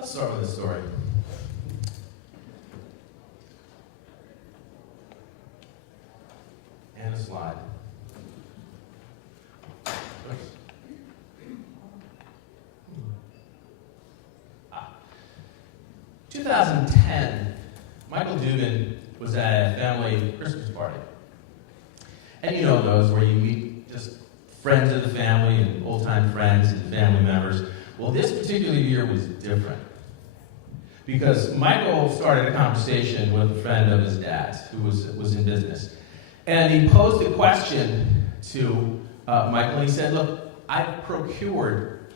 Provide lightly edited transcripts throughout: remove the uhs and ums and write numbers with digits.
Let's start with a story. And a slide. Oops. 2010, Michael Dubin was at a family Christmas party. And you know those where you meet just friends of the family and old-time friends and family members. Well, this particular year was different. Because Michael started a conversation with a friend of his dad's who was in business. And he posed a question to Michael, and he said, look, I've procured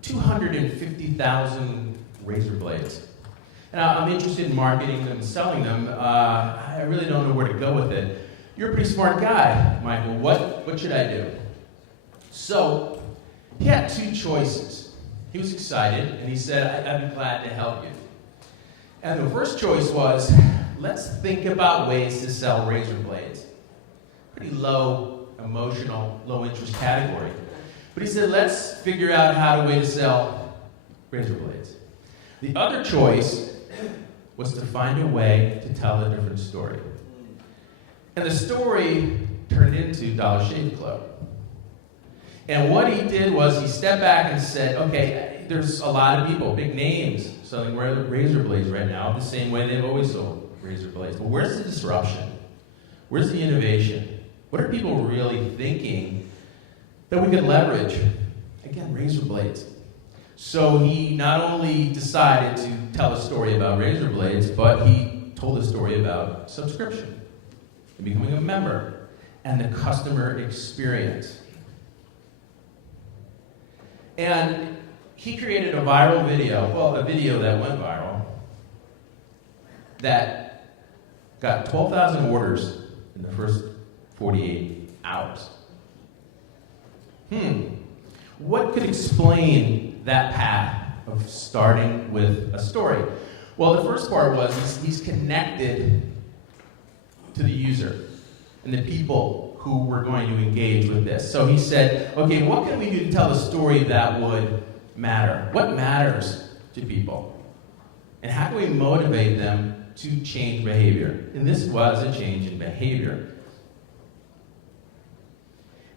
250,000 razor blades. And I'm interested in marketing them, selling them. I really don't know where to go with it. You're a pretty smart guy, Michael. What should I do? So he had two choices. He was excited, and he said, I'd be glad to help you. And the first choice was, let's think about ways to sell razor blades. Pretty low emotional, low interest category. But he said, let's figure out how to sell razor blades. The other choice was to find a way to tell a different story. And the story turned into Dollar Shave Club. And what he did was he stepped back and said, okay, there's a lot of people, big names, selling razor blades right now, the same way they've always sold razor blades. But where's the disruption? Where's the innovation? What are people really thinking that we could leverage? Again, razor blades. So he not only decided to tell a story about razor blades, but he told a story about subscription and becoming a member and the customer experience. And he created a viral video, a video that went viral, that got 12,000 orders in the first 48 hours. What could explain that path of starting with a story? Well, the first part was he's connected to the user and the people who were going to engage with this. So he said, okay, what can we do to tell a story that would matter? What matters to people? And how can we motivate them to change behavior? And this was a change in behavior.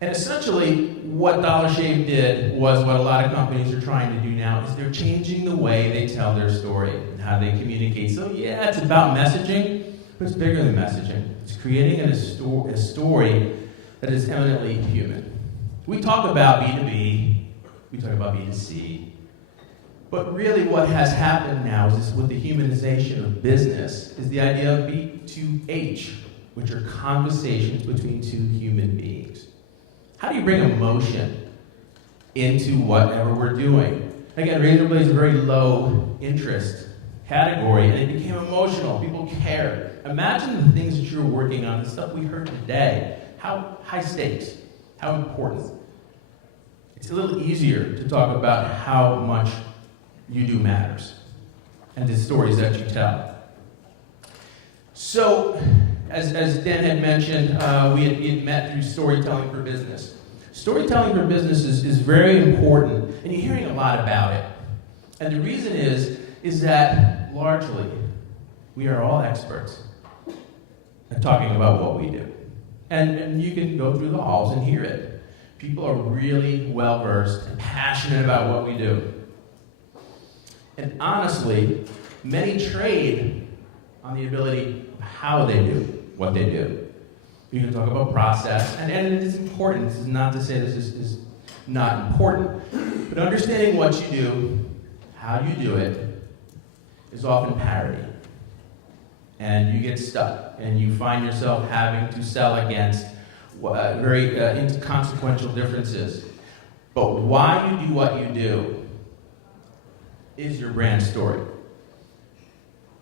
And essentially, what Dollar Shave did was what a lot of companies are trying to do now, is they're changing the way they tell their story and how they communicate. So yeah, it's about messaging, but it's bigger than messaging. It's creating a story that is eminently human. We talk about B2B, we talk about B2C, but really what has happened now is with the humanization of business is the idea of B2H, which are conversations between two human beings. How do you bring emotion into whatever we're doing? Again, razor blades is a very low interest category, and it became emotional. People cared. Imagine the things that you're working on, the stuff we heard today. How high stakes, how important. It's a little easier to talk about how much you do matters and the stories that you tell. So, as Dan had mentioned, we had met through Storytelling for Business. Storytelling for Business is very important, and you're hearing a lot about it. And the reason is that largely we are all experts at talking about what we do. And you can go through the halls and hear it. People are really well-versed and passionate about what we do. And honestly, many trade on the ability of how they do what they do. You can talk about process, and it is important. This is not to say this is not important, but understanding what you do, how you do it, is often parity. And you get stuck, and you find yourself having to sell against very inconsequential differences. But why you do what you do is your brand story.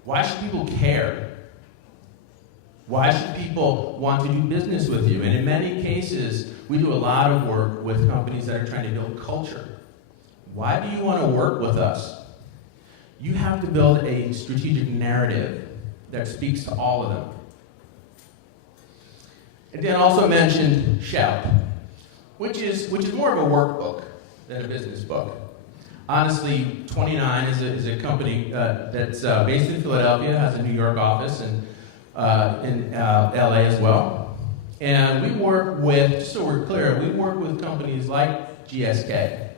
Why should people care? Why should people want to do business with you? And in many cases, we do a lot of work with companies that are trying to build culture. Why do you want to work with us? You have to build a strategic narrative that speaks to all of them. And Dan also mentioned Shout, which is more of a workbook than a business book. Honestly, 29 is a company that's based in Philadelphia, has a New York office, and in LA as well. And we work with, just so we're clear, we work with companies like GSK,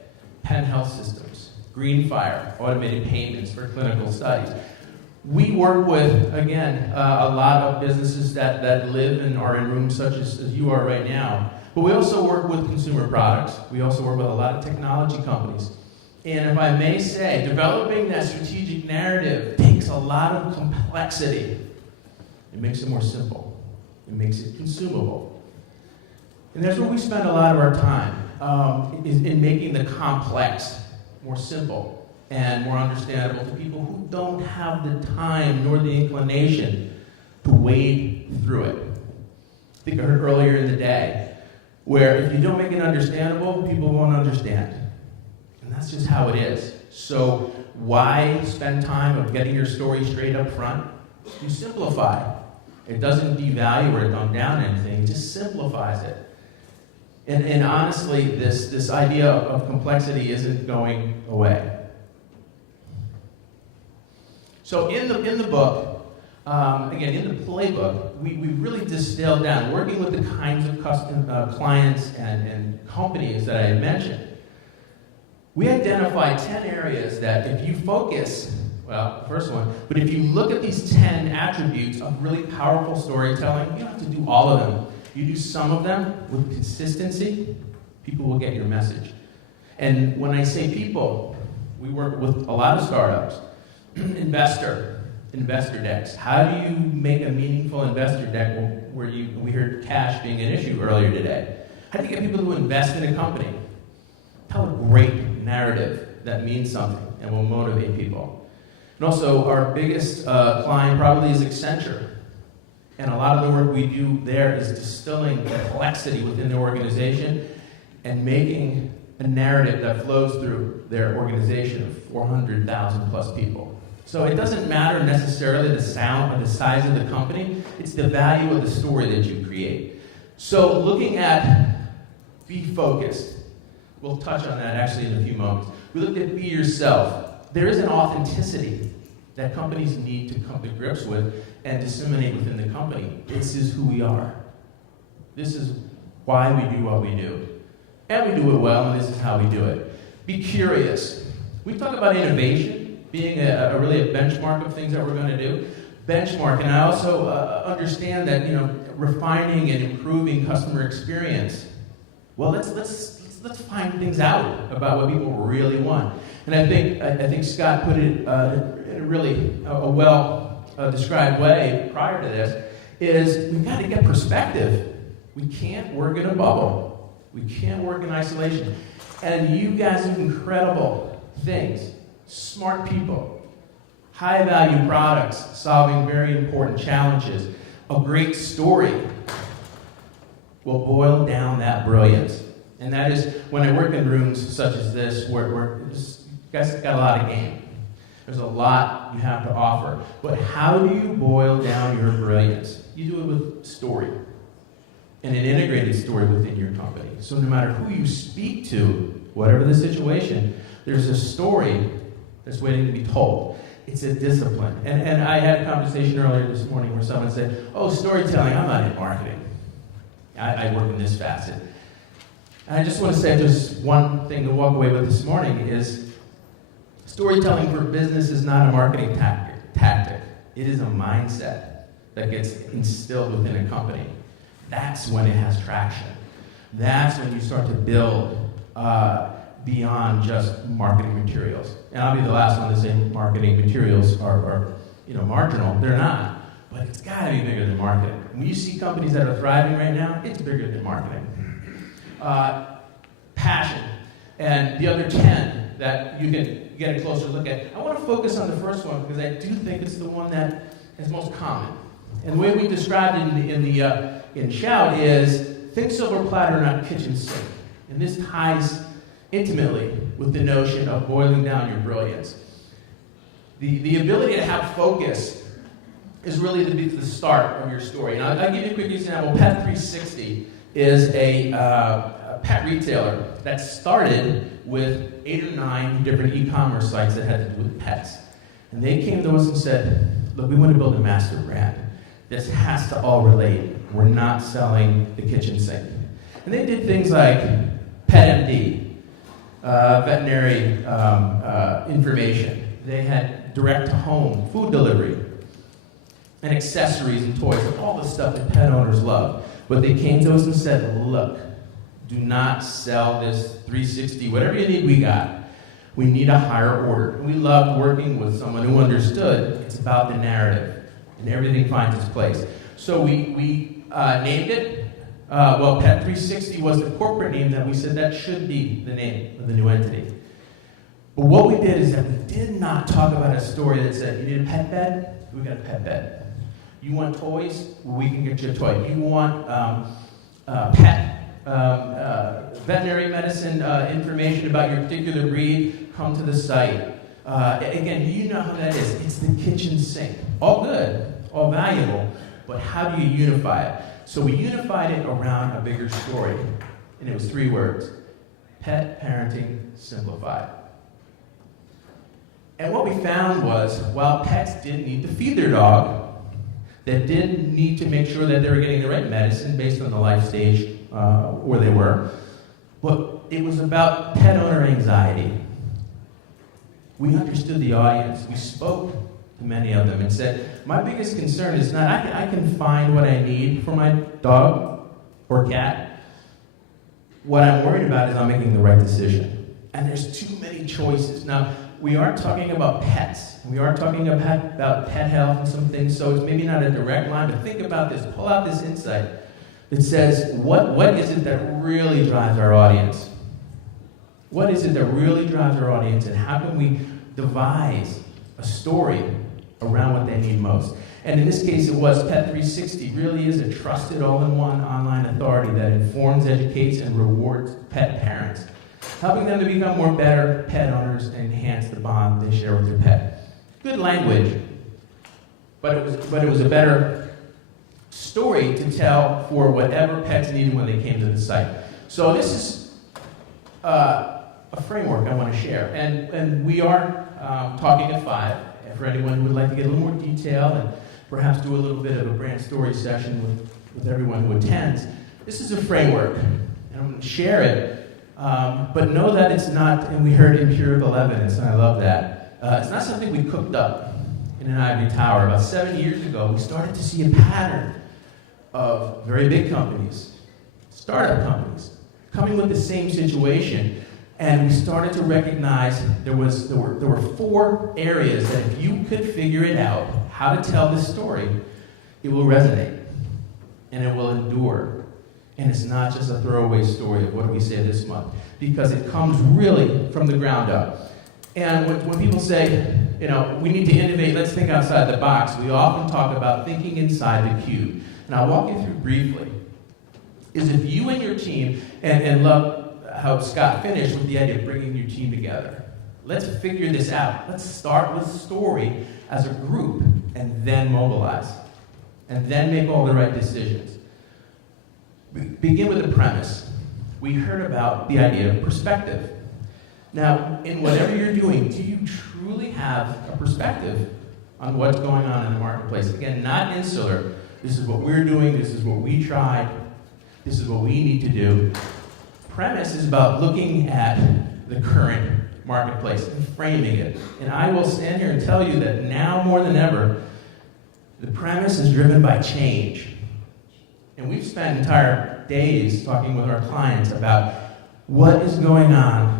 Penn Health Systems, Greenfire, automated payments for clinical studies. We work with, again, a lot of businesses that live and are in rooms such as you are right now. But we also work with consumer products. We also work with a lot of technology companies. And if I may say, developing that strategic narrative takes a lot of complexity. It makes it more simple. It makes it consumable. And that's where we spend a lot of our time, in making the complex more simple and more understandable to people who don't have the time nor the inclination to wade through it. I think I heard earlier in the day where if you don't make it understandable, people won't understand. And that's just how it is. So why spend time of getting your story straight up front? You simplify. It doesn't devalue or dumb down anything. It just simplifies it. And honestly, this idea of complexity isn't going away. So in the book, again, in the playbook, we really distilled down, working with the kinds of clients and companies that I had mentioned. We identified 10 areas that if you focus, well, the first one, but if you look at these 10 attributes of really powerful storytelling, you don't have to do all of them. You do some of them with consistency, people will get your message. And when I say people, we work with a lot of startups. Investor decks. How do you make a meaningful investor deck where we heard cash being an issue earlier today? How do you get people to invest in a company? Tell a great narrative that means something and will motivate people. And also, our biggest client probably is Accenture. And a lot of the work we do there is distilling complexity within the organization and making a narrative that flows through their organization of 400,000 plus people. So it doesn't matter necessarily the sound or the size of the company, it's the value of the story that you create. So looking at be focused, we'll touch on that actually in a few moments. We looked at be yourself. There is an authenticity that companies need to come to grips with and disseminate within the company. This is who we are. This is why we do what we do. And we do it well, and this is how we do it. Be curious. We talk about innovation being really a benchmark of things that we're going to do. Benchmark, and I also understand that refining and improving customer experience. Well, let's find things out about what people really want. And I think Scott put it in a really well described way prior to this, is we've got to get perspective. We can't work in a bubble. We can't work in isolation. And you guys do incredible things. Smart people. High-value products solving very important challenges. A great story will boil down that brilliance. And that is when I work in rooms such as this, where you guys got a lot of game. There's a lot you have to offer. But how do you boil down your brilliance? You do it with story. And an integrated story within your company. So no matter who you speak to, whatever the situation, there's a story that's waiting to be told. It's a discipline. And I had a conversation earlier this morning where someone said, oh, storytelling, I'm not in marketing. I work in this facet. And I just want to say just one thing to walk away with this morning is storytelling for business is not a marketing tactic. It is a mindset that gets instilled within a company. That's when it has traction. That's when you start to build beyond just marketing materials. And I'll be the last one to say marketing materials are marginal. They're not. But it's got to be bigger than marketing. When you see companies that are thriving right now, it's bigger than marketing. Passion. And the other 10 that you can get a closer look at. I want to focus on the first one because I do think it's the one that is most common. And the way we described it in Shout is think silver platter, not kitchen sink. And this ties intimately with the notion of boiling down your brilliance. The ability to have focus is really the start of your story. And I'll give you a quick example. Pet 360 is a pet retailer that started with 8 or 9 different e-commerce sites that had to do with pets. And they came to us and said, look, we want to build a master brand. This has to all relate. We're not selling the kitchen sink. And they did things like PetMD, veterinary information. They had direct-to-home food delivery and accessories and toys, and all the stuff that pet owners love. But they came to us and said, look, do not sell this 360, whatever you need, we got. We need a higher order. And we loved working with someone who understood it's about the narrative, and everything finds its place. So we named it. Well, Pet 360 was the corporate name that we said that should be the name of the new entity. But what we did is that we did not talk about a story that said, you need a pet bed? We got a pet bed. You want toys? We can get you a toy. You want veterinary medicine information about your particular breed? Come to the site. Again, you know how that is. It's the kitchen sink. All good, all valuable, but how do you unify it? So we unified it around a bigger story, and it was 3 words: pet parenting simplified. And what we found was, while pets did need to feed their dog, they did need to make sure that they were getting the right medicine based on the life stage where they were, but it was about pet owner anxiety. We understood the audience. We spoke to many of them and said, my biggest concern is not, I can find what I need for my dog or cat. What I'm worried about is I'm making the right decision. And there's too many choices. Now, we are talking about pets. We are talking about pet health and some things, so it's maybe not a direct line, but think about this. Pull out this insight that says, what is it that really drives our audience? What is it that really drives our audience, and how can we devise a story around what they need most? And in this case, it was Pet 360 really is a trusted all-in-one online authority that informs, educates, and rewards pet parents, helping them to become more better pet owners and enhance the bond they share with their pet. Good language, but it was a better story to tell for whatever pets needed when they came to the site. So this is a framework I want to share, and we are talking at 5. For anyone who would like to get a little more detail and perhaps do a little bit of a brand story session with everyone who attends, this is a framework, and I'm going to share it. But know that it's not, and we heard empirical evidence, and I love that. It's not something we cooked up in an ivory tower. About 7 years ago, we started to see a pattern of very big companies, startup companies, coming with the same situation. And we started to recognize there were 4 areas that if you could figure it out, how to tell this story, it will resonate, and it will endure. And it's not just a throwaway story of what do we say this month, because it comes really from the ground up. And when people say, we need to innovate, let's think outside the box, we often talk about thinking inside the cube. And I'll walk you through briefly, is if you and your team, and love how Scott finished with the idea of bringing your team together. Let's figure this out. Let's start with story as a group, and then mobilize, and then make all the right decisions. Begin with the premise. We heard about the idea of perspective. Now, in whatever you're doing, do you truly have a perspective on what's going on in the marketplace? Again, not insular. This is what we're doing. This is what we tried. This is what we need to do. Premise is about looking at the current marketplace and framing it. And I will stand here and tell you that now more than ever, the premise is driven by change. And we've spent entire days talking with our clients about what is going on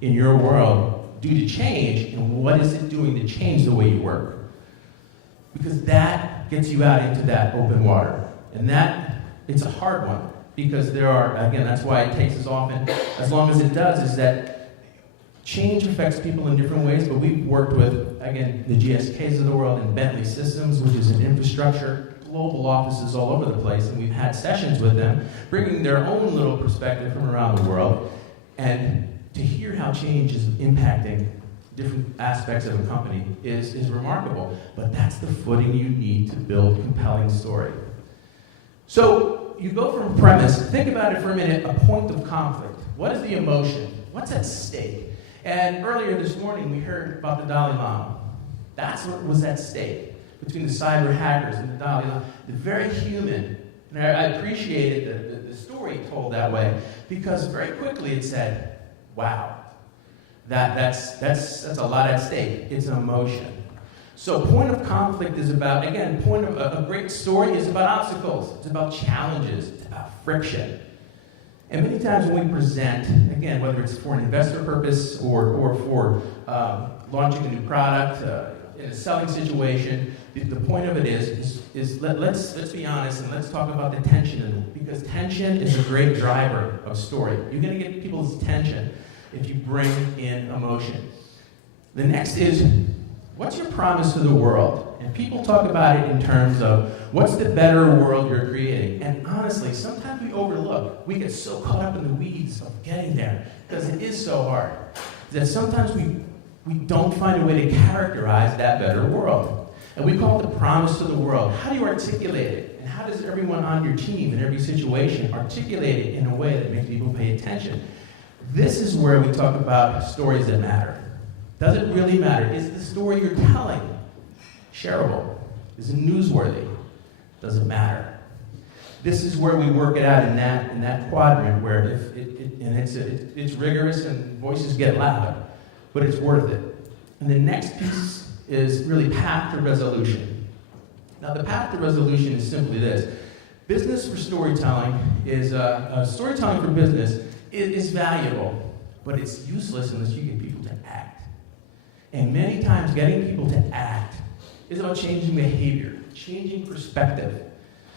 in your world due to change, and what is it doing to change the way you work. Because that gets you out into that open water. And it's a hard one, because there are, again, that's why it takes as often, as long as it does, is that change affects people in different ways, but we've worked with, again, the GSKs of the world and Bentley Systems, which is an infrastructure, global offices all over the place, and we've had sessions with them, bringing their own little perspective from around the world, and to hear how change is impacting different aspects of a company is remarkable. But that's the footing you need to build a compelling story. So So you go from premise, think about it for a minute, a point of conflict. What is the emotion? What's at stake? And earlier this morning, we heard about the Dalai Lama. That's what was at stake between the cyber hackers and the Dalai Lama. The very human. And I appreciated the story told that way because very quickly it said, wow, that's a lot at stake. It's an emotion. So point of conflict is about, again, a great story is about obstacles. It's about challenges. It's about friction. And many times when we present, again, whether it's for an investor purpose or for launching a new product, in a selling situation, the point of it is let's be honest and let's talk about the tension, because tension is a great driver of story. You're going to get people's attention if you bring in emotion. The next is, what's your promise to the world? And people talk about it in terms of what's the better world you're creating. And honestly, sometimes we overlook. We get so caught up in the weeds of getting there because it is so hard that sometimes we don't find a way to characterize that better world. And we call it the promise to the world. How do you articulate it? And how does everyone on your team in every situation articulate it in a way that makes people pay attention? This is where we talk about stories that matter. Does it really matter? Is the story you're telling shareable? Is it newsworthy? Does it matter? This is where we work it out in that quadrant where it's rigorous and voices get loud, but it's worth it. And the next piece is really path to resolution. Now the path to resolution is simply this. Business for storytelling is, storytelling for business is valuable, but it's useless unless you get people to act. And many times getting people to act is about changing behavior, changing perspective.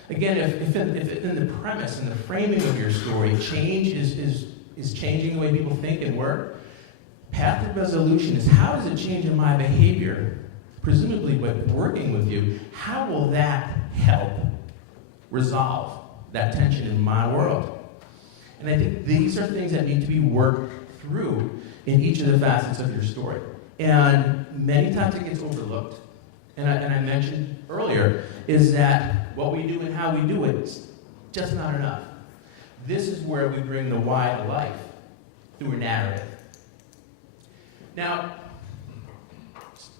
Again, if in the premise and the framing of your story, change is changing the way people think and work, path to resolution is how does it change in my behavior, presumably by working with you, how will that help resolve that tension in my world? And I think these are things that need to be worked through in each of the facets of your story. And many times it gets overlooked. And I mentioned earlier, is that what we do and how we do it is just not enough. This is where we bring the why to life through a narrative. Now,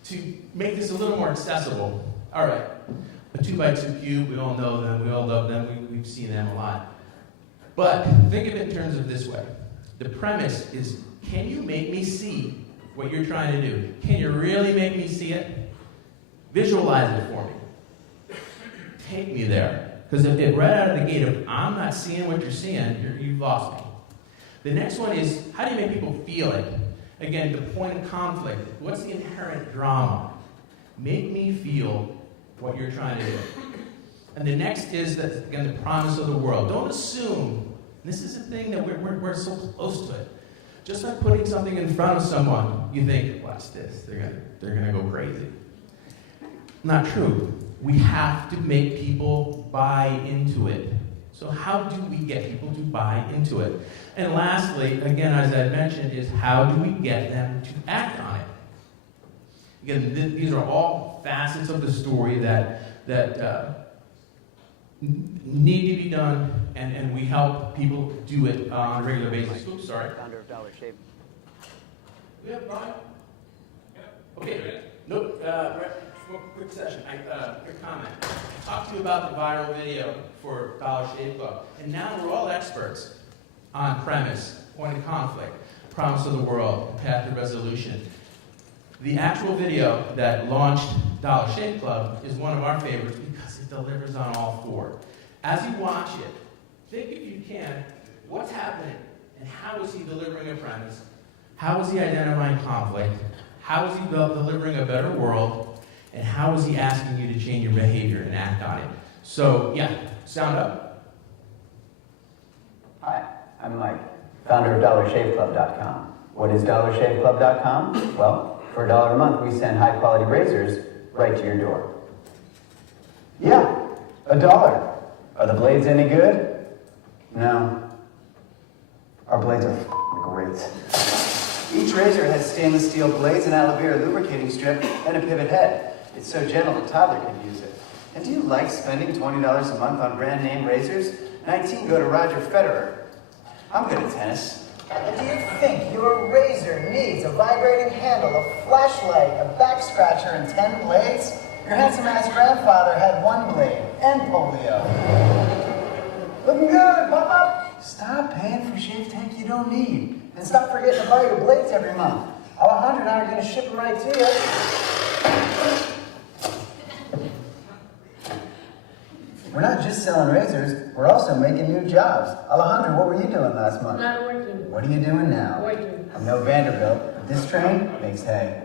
to make this a little more accessible, all right, a 2x2 cube, we all know them, we all love them, we've seen them a lot. But think of it in terms of this way. The premise is, can you make me see what you're trying to do? Can you really make me see it? Visualize it for me. Take me there. Because if right out of the gate, if I'm not seeing what you're seeing, you've lost me. The next one is, how do you make people feel it? Again, the point of conflict. What's the inherent drama? Make me feel what you're trying to do. And the next is, that, again, the promise of the world. Don't assume. This is the thing that we're so close to it. Just by putting something in front of someone, you think, watch this, they're gonna go crazy. Not true. We have to make people buy into it. So how do we get people to buy into it? And lastly, again, as I mentioned, is how do we get them to act on it? Again, these are all facets of the story that need to be done, and we help people do it on a regular basis. Oops, sorry. Founder of Dollar Shave. We have Brian? Okay. Nope. Quick session. Quick comment. I talked to you about the viral video for Dollar Shave Club, and now we're all experts on premise, point of conflict, promise of the world, path to resolution. The actual video that launched Dollar Shave Club is one of our favorites because it delivers on all four. As you watch it, think if you can, what's happening and how is he delivering a premise? How is he identifying conflict? How is he delivering a better world? And how is he asking you to change your behavior and act on it? So, yeah, sound up. Hi, I'm Mike, founder of DollarShaveClub.com. What is DollarShaveClub.com? Well, for $1 a month, we send high-quality razors right to your door. Yeah, $1. Are the blades any good? No. Our blades are great. Each razor has stainless steel blades, an aloe vera lubricating strip, and a pivot head. It's so gentle a toddler can use it. And do you like spending $20 a month on brand name razors 19 go to Roger Federer. I'm good at tennis. Do you think your razor needs a vibrating handle, a flashlight, a back scratcher, and 10 blades? Your handsome-ass grandfather had 1 blade and polio. Looking good, pop up. Stop paying for shave tank you don't need. And stop forgetting to buy your blades every month. Alejandro and I are going to ship them right to you. We're not just selling razors, we're also making new jobs. Alejandro, what were you doing last month? Not working. What are you doing now? Working. I'm no Vanderbilt, but this train makes hay.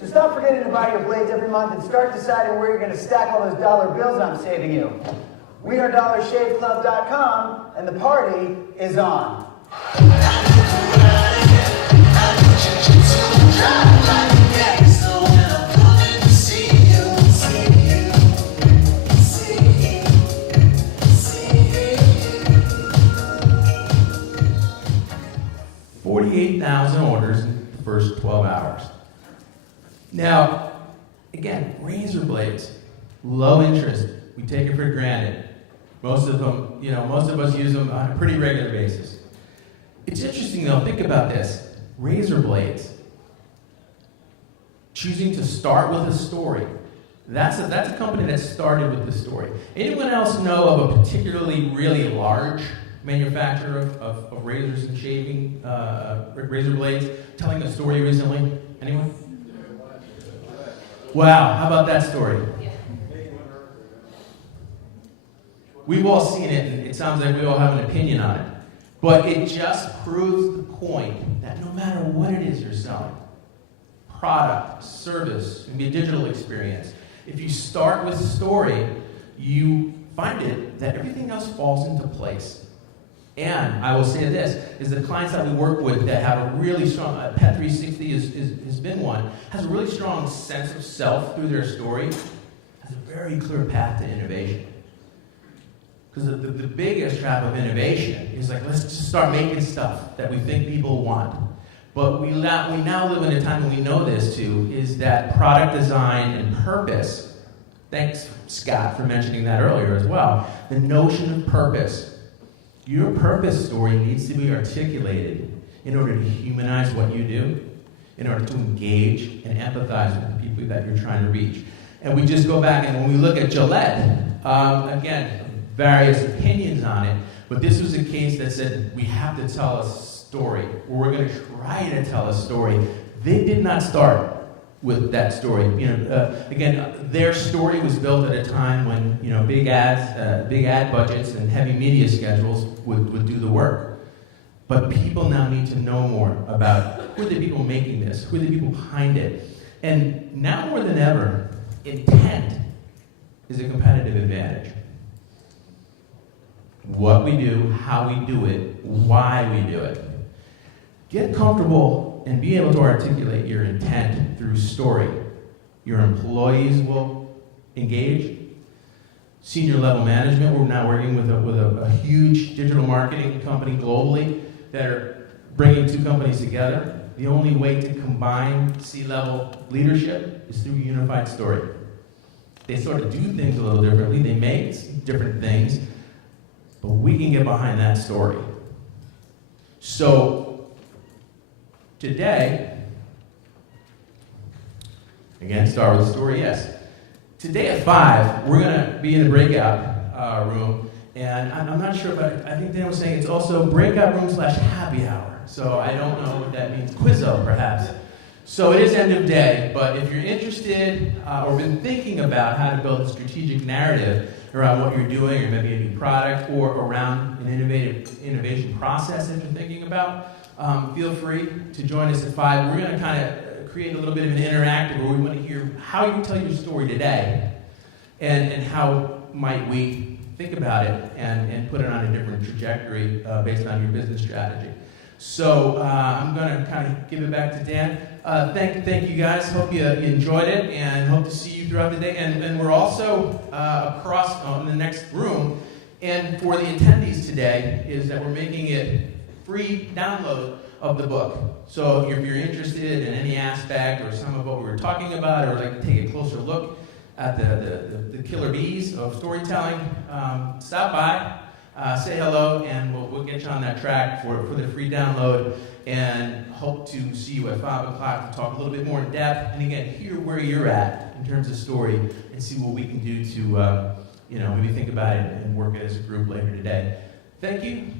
So stop forgetting to buy your blades every month and start deciding where you're going to stack all those dollar bills I'm saving you. We are DollarShaveClub.com, and the party is on. $48,000 in the first 12 hours. Now, again, razor blades, low interest. We take it for granted. Most of them, most of us use them on a pretty regular basis. It's interesting though, think about this. Razor blades. Choosing to start with a story. That's a company that started with the story. Anyone else know of a particularly really large manufacturer of razors and shaving, razor blades, telling a story recently? Anyone? Wow, how about that story? We've all seen it, and it sounds like we all have an opinion on it. But it just proves the point that no matter what it is you're selling, product, service, it can be a digital experience, if you start with a story, you find it that everything else falls into place. And I will say this, is the clients that we work with that have a really strong, Pet 360 has been one, has a really strong sense of self through their story, has a very clear path to innovation. Because the biggest trap of innovation is like, let's just start making stuff that we think people want. But we now live in a time when we know this too, is that product design and purpose, thanks Scott for mentioning that earlier as well, the notion of purpose. Your purpose story needs to be articulated in order to humanize what you do, in order to engage and empathize with the people that you're trying to reach. And we just go back and when we look at Gillette, again, various opinions on it, but this was a case that said we have to tell a story, or we're going to try to tell a story. They did not start with that story. Again, their story was built at a time when big ad budgets and heavy media schedules would do the work. But people now need to know more about who are the people making this, who are the people behind it, and now more than ever, intent is a competitive advantage. What we do, how we do it, why we do it. Get comfortable and be able to articulate your intent through story. Your employees will engage. Senior level management, we're now working with a huge digital marketing company globally that are bringing two companies together. The only way to combine C-level leadership is through a unified story. They sort of do things a little differently. They make different things. But we can get behind that story. So, today, again, start with a story, yes. Today at 5, we're going to be in the breakout room. And I'm not sure, but I think Dan was saying it's also breakout room / happy hour. So I don't know what that means. Quizzo, perhaps. So it is end of day, but if you're interested or been thinking about how to build a strategic narrative around what you're doing, or maybe a new product, or around an innovation process that you're thinking about, feel free to join us at 5. We're going to kind of create a little bit of an interactive where we want to hear how you tell your story today, and how might we think about it and put it on a different trajectory based on your business strategy. So I'm going to kind of give it back to Dan. Thank you guys. Hope you enjoyed it, and hope to see you throughout the day. And we're also across in the next room. And for the attendees today, is that we're making it free download of the book. So if you're interested in any aspect or some of what we were talking about, or like to take a closer look at the killer bees of storytelling, stop by, say hello, and we'll get you on that track for the free download, and hope to see you at 5 o'clock to talk a little bit more in depth, and again, hear where you're at in terms of story, and see what we can do to, maybe think about it and work it as a group later today. Thank you.